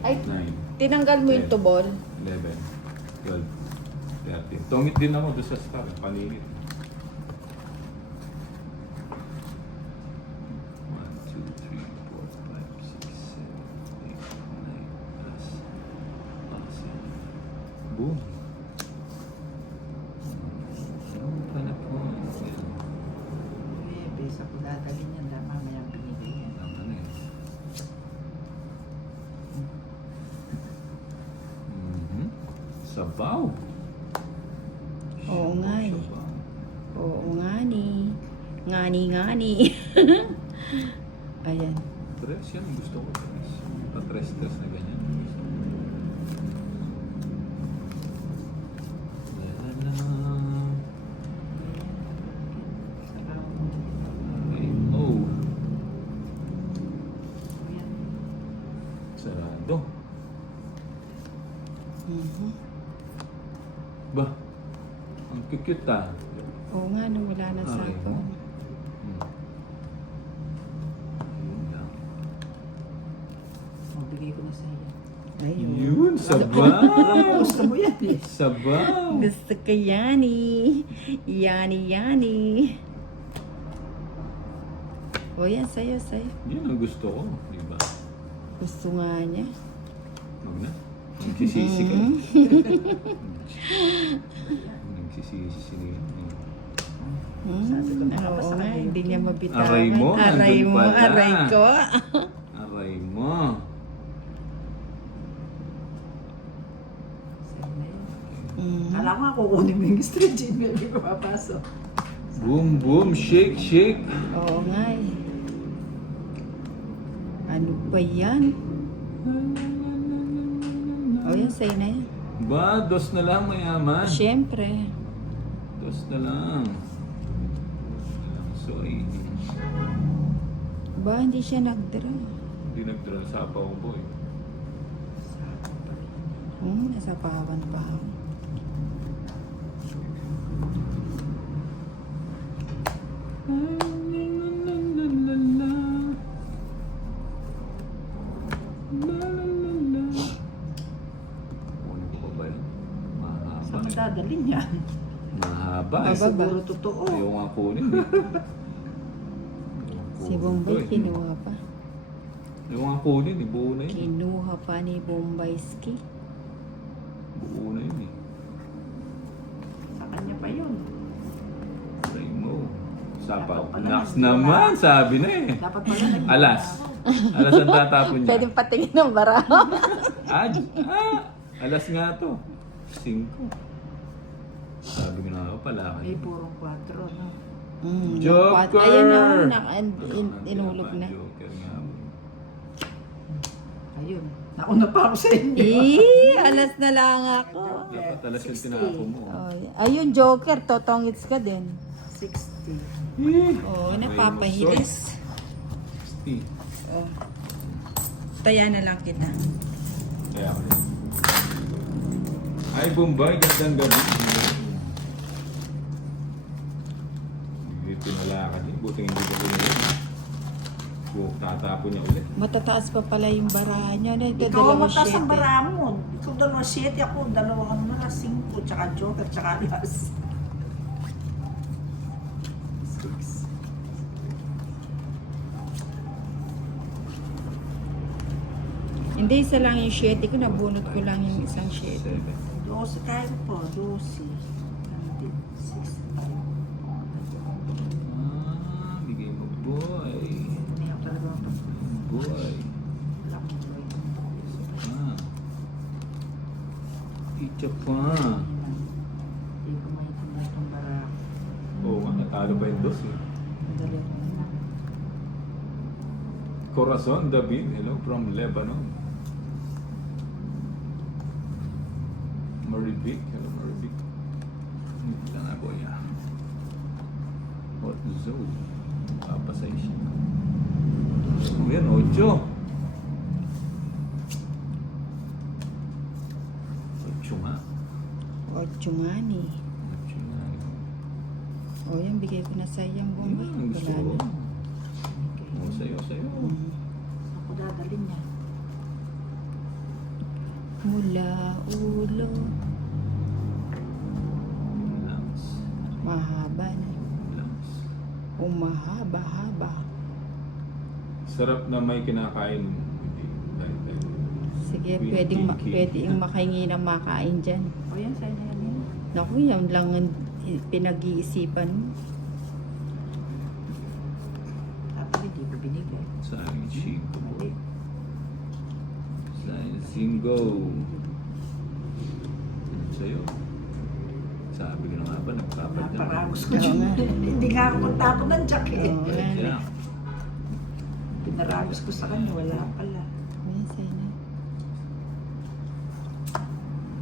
Ay, 9, tinanggal mo yung 10, tubol. 11, 12, 13. Tungit din ako doon sa star, palinit. 1, 2, 3, 4, 5, 6, 7, 8, 9, plus, 10. Boom. Pa na po. Eh, besa ko dadalhin yan. Mamaya binigay yan. Tama na yun. Sabaw. Oo nga eh. Sabaw. Oo nga ni. Ngani. Ayan. Tres yan, gusto ko tres. Pa-tres-tres na ganyan. La. Okay. Oh, sarado. Mhm. Ba, ang cute ah. Oo nga, nung wala na sa Okay. ako. Yun lang. Bigay ko na sa iyo. Ayun. Yun, sabaw. Gusto mo yan eh. Sabaw. Gusto ko yani. Yani. O yan, sa'yo. Yan ang gusto ko, di ba? Gusto nga niya. Wag na. Nagsisisi ka. Nagsisisi sila. Sabi ko, Oo nakapasa nga, ka na hindi yun. niya mabitawan. Aray mo, Aray nandun mo, pala. aray ko. Aray mo. Sa'yo na yun. Mhm. Alam nga, kukunin mo yung street gmail. Hindi ko papasok. Boom, boom, shake, shake. Oo nga eh. Ano ba yan? O yan, sa'yo na yan. Ba, dos na lang mayaman. Siyempre. Dos na lang. So, Ba, hindi siya nag-draw. hindi nag-draw sa apaw ko eh. Nasa pawan pa ako. Ano ko ba yun? Mahaba. Saan madadalhin yan? Mahaba. Mahaba. Siguro totoo. Ayaw nga kunin eh. Si Bombay kinuha pa. Ayaw nga kunin eh. Buo na yun. Kinuha pa ni Bombayski. Buo na yun eh. Sa kanya pa yun. Try mo. Sapaw. Dapat pala Naks nandun naman, na. sabi na eh. Dapat pala nag- Alas. Alas ang tatapon niya. Pwedeng patingin ng bara. Alas nga to. 5. Sabi ko na ako pala. May purong 4, no? Joker! Ayan na, inulog na. Joker nga. Ayun. Nauna pa ako sa inyo. Alas na lang ako. Dapat alas yung tinapon mo. Oh, ayun, Joker, totongits ka din. 60. Oo, napapahilis. 60. Oh. Taya na lang kita. Kaya ako rin. Ay, Bombay, gandang gabi. Hindi pinalakad niya. Buting hindi ko rin. Tatapon niya ulit. Matataas pa pala yung barahan niya. Ikaw ang mataas ang bara mo. Ikaw 2-7, ako 2-5, tsaka Joker, tsaka alas. 6. Hindi, isa lang yung 7 ko. Nabunot ko lang yung isang 7. 12 kahit po, 12. 6. Bigay mo, boy. Hindi ako talaga ang Boy. pagkakuloy. Isa pa. Hindi ko maintindihan itong bara. Oo nga, natalo pa yung dos eh. Madali ko na. Corazon David, hello from Lebanon. Marivic, hello Marivic. Hindi lang ako yan. Hot zone. Papasay siya. Oh, yan, 8. 8 nga. 8 nga ni. 8 nga. O yan, bigay ko na sa iyang bomba. Yan, ang gusto ko. Wala na. Oh, sa'yo. Ako dadalhin niya. Mula ulo. Lungs. Mahaba na. Lungs. Umahaba-haba. Sarap na may kinakain. Sige, Pinky. pwedeng makahingi ng makain dyan. O yan, sa'yo na yan. Naku, yan lang ang pinag-iisipan mo. Tapos hindi ko binigay. Sa akin, Chico. Mali. Sa akin, Singo. Sa'yo. Sabi ko na nga ba, nagpapat na. Naparagos ko Oo dyan. nga. Hindi nga ako magtapon ng jacket. Oo nga. Yeah. Pinaragos ko sa kanya, wala pala. Ayan, sa'yo na.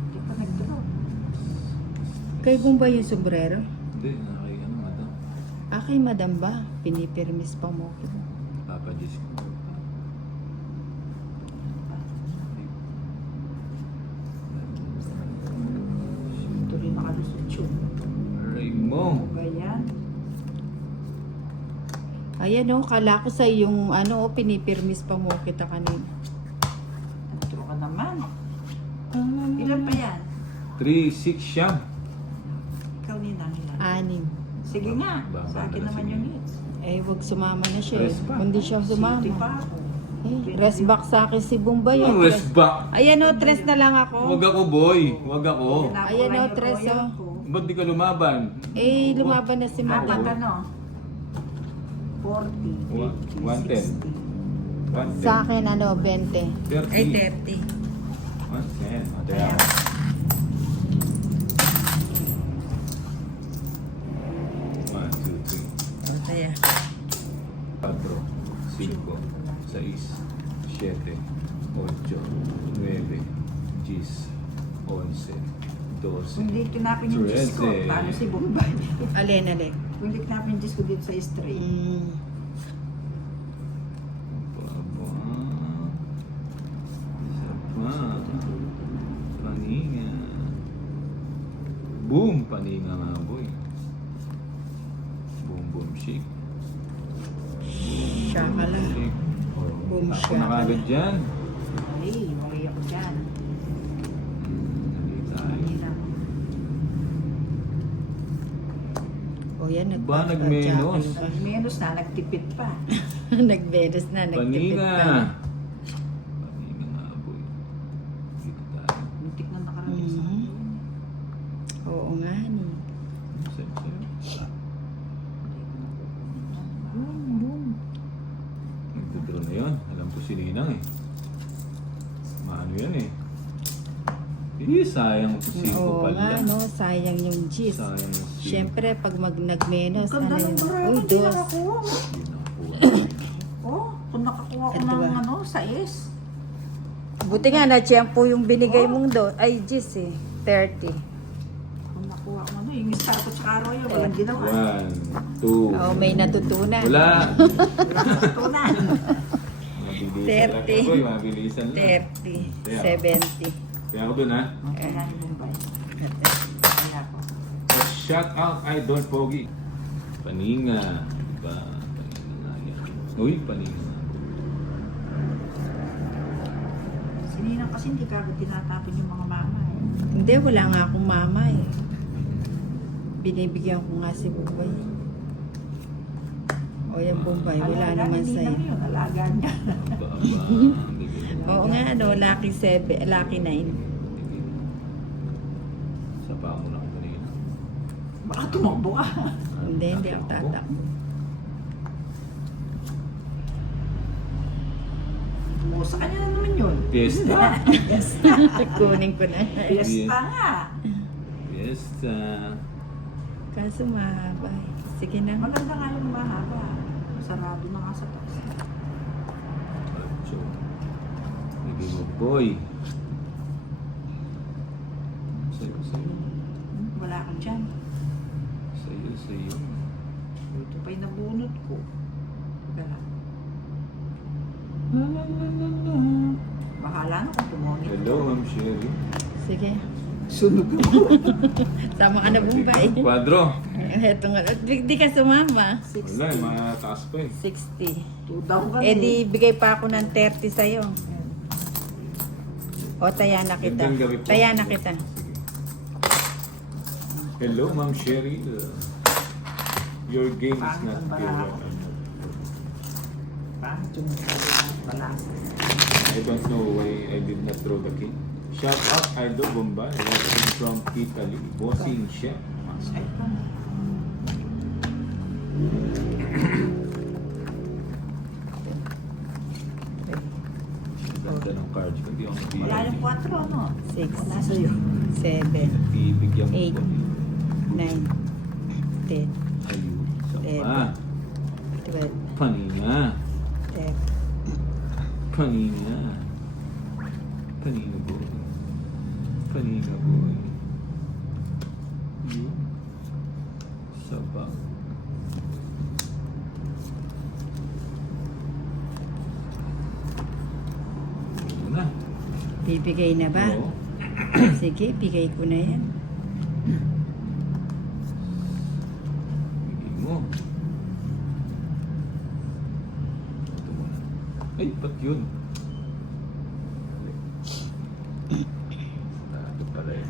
Hindi pa nag-drop. Kay Bumba yung sombrero? Hindi, nakay ano nga daw. Kay madam ba? Pinipirmis pa mo ko. Papa Diyos ko. Ito rin nakalusot yun. Aray mo. Ba yan? Ayan o, kala ko sa yung ano, pinipirmis pa mo kita kanina. Nagturo ka naman. Ilan pa yan? 3-6 siya. Ikaw ninang ilan? 6. Sige nga, Baka sa akin na naman sige. yung hits. Wag sumama na siya eh. Rest back. Hindi siya City sumama. pa ako. Rest back sa akin si Bumba Anong yun. rest back? Ayan o, tres na lang ako. Huwag ako, boy. Huwag ako. Ayan o, tres o. Ba't di ka lumaban? Lumaban na si Apat madam. ano? 40, 50, 110. 60. Sa akin ano, 20. 30. 30. 110. Ate Kaya, ako. 1, 2, 3. Kaya. 4, 5, 6, 7, 8, 9, 10, 11, 12. hindi kinapin yung disco. Trece. Paano si Bombay? Alin. Hindi kinapin yung disco dito sa straight. Baba. Isa pa. Paninga. Boom! Paninga nga, boy. Boom, boom, shake. Shakala. Shake. Boom, Ako shakala. na kagad dyan. Mali ako dyan. Hindi tayo. Kanina. O yan, Ba, nagmenos? Nag-menos na, nagtipid pa. Nagmenos na, nagtipid Paninga. pa. Paninga nga, boy. Dito tayo. Muntik na nakarating sa Mhm. Oo nga ni. Sa'yo, sa'yo. Boom, boom. Nagdodraw na yun. Alam ko si Ninang eh. Maano yan eh. Sayang po 5 Oo nga, pala. no? Sayang yung G's. Sayang yung 5. Siyempre, pag nagmenos, Ang ganda ano ng yun? barako, Uy, hindi dos. nakakuha. Ginakuha. Oh, kung nakakuha ko Ito ng ba? ano, sa S. Buti nga, na-tiyempo yung binigay mong do. Ay, G's eh. 30. Kung nakuha ko ano, yung star ko tsaka royal, walang ginawa. 1, 2. Oh, may natutunan. Wala. Walang tutunan. Mabilisan lang 30. ako eh. Mabilisan lang. 30. Kaya- 70. Kaya ako dun ha. Kaya ni Bombay. Kaya ako. Shout out Idol Pogi. Paninga. Diba? Paninga nga yan. Uy, paninga. Sininang kasi hindi ka agad tinatapon yung mga mama eh. Hindi, wala nga akong mama eh. Binibigyan ko nga si Bumbay. O yan, Bumbay, wala Alaga naman ni sa'yo. Ninang yun, alaga niya. Aba, bigay mo. Oo nga, no, lucky 7, lucky 9. Bigay mo. Sa pa mo lang kanina. Baka tumakbo ka. Hindi ako tatakbo. Mo, sa kanya na naman yun. Fiesta. Kunin ko na. Fiesta nga. Fiesta. Kaso mahaba eh. Sige na. Maganda nga yung mahaba. Sarado na nga sa taxi. Ocho. Bigay mo, boy. Sa'yo, sa'yo. Wala ka dyan. Sa'yo, sa'yo. Ito pa yung nabunot ko. Wala. La, la, la, la, la. Bahala na kung tumonit. Hello, Ma'am Sherry. Sige. Sunog mo. Sama ka na, Bumbay. Kwadro. Eto nga. Di ka sumama. Wala, eh, mataas pa eh. 60. 2 daw ka Eh di bigay pa ako ng 30 sa'yo. O, taya na kita. Gandang gabi po. Taya na kita. Sige. Hello, Ma'am Sherry. Your game is Pangit not ang pure. barako. Pangit yung balas. I don't know why I did not throw the king. Shout out Aldo Bombay, watching from Italy. Bossing siya. Ay, Ganda ng cards. Hindi ako wala yung 4, no? 6, Wala sa'yo. 7, Bibigyan Eight. ko. 9, 10, Ayun. Isa Eleven. pa. 12, Panina. 13, Panina. Panina boy. Panina boy. Yun. Sabang. Yun na. Bibigay na ba? Oo. Sige, bigay ko na yan. Bigay mo. Ito muna. Ay, ba't yun? Ito pala eh.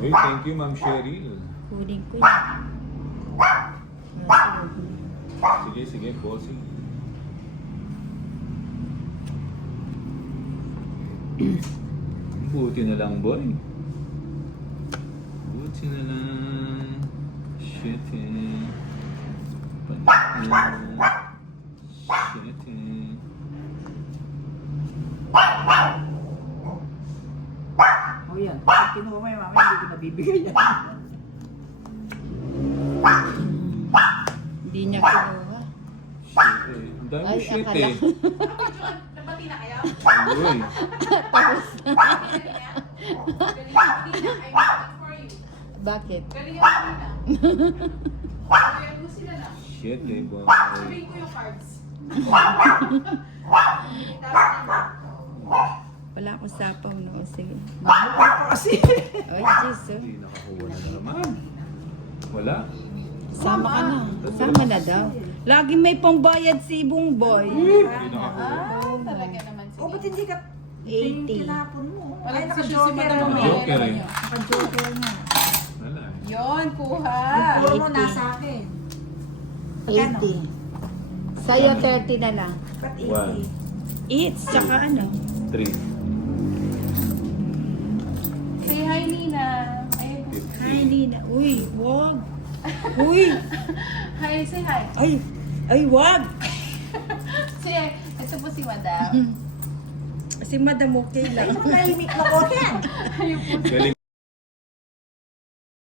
Hey, thank you, Ma'am Cheryl. Kunin ko yan. Sige, sige, bossing. Buti na lang, boy. Buti na lang. Shit, eh. Panik na. Shit, eh. O yan, pag kinuha mo yung mama, hindi ko nabibigay yan. Hindi niya kinuha. Shit, eh. Ang dami Ay, shit, akala eh. ko. Nabati na kayo? Ay, I'm waiting for you. Bakit? Galing yung kanina. Galing mo sila na. shit, eh, boy. Sabihin ko yung cards. Wala akong sapaw, no? Sige. Mahal ko kasi. Ay, Diyos, oh. Hindi nakakuha na naman. Wala. Sama ka na. Sama na daw. Lagi may pangbayad si Ibong Boy. Hindi nakakuha. Talaga naman O, ba't hindi ka 80. tinapon mo? Wala Ay, kasi naka-joker si mo. Madam Joker, eh. Naka-joker mo. Wala. Yun, kuha. Yung puro mo 80. nasa akin. 80. Sa'yo, 30 na lang. Ba't One. 80? Eats, tsaka ano? 3. Say hi, Nina. Ayun. Hi, Nina. Uy, wag. Uy. Hi, say hi. Ay, wag. Say, ito po si Madam. Si Madam okay lang. Ay, mahimik na ko yan. Ayun po. Galing.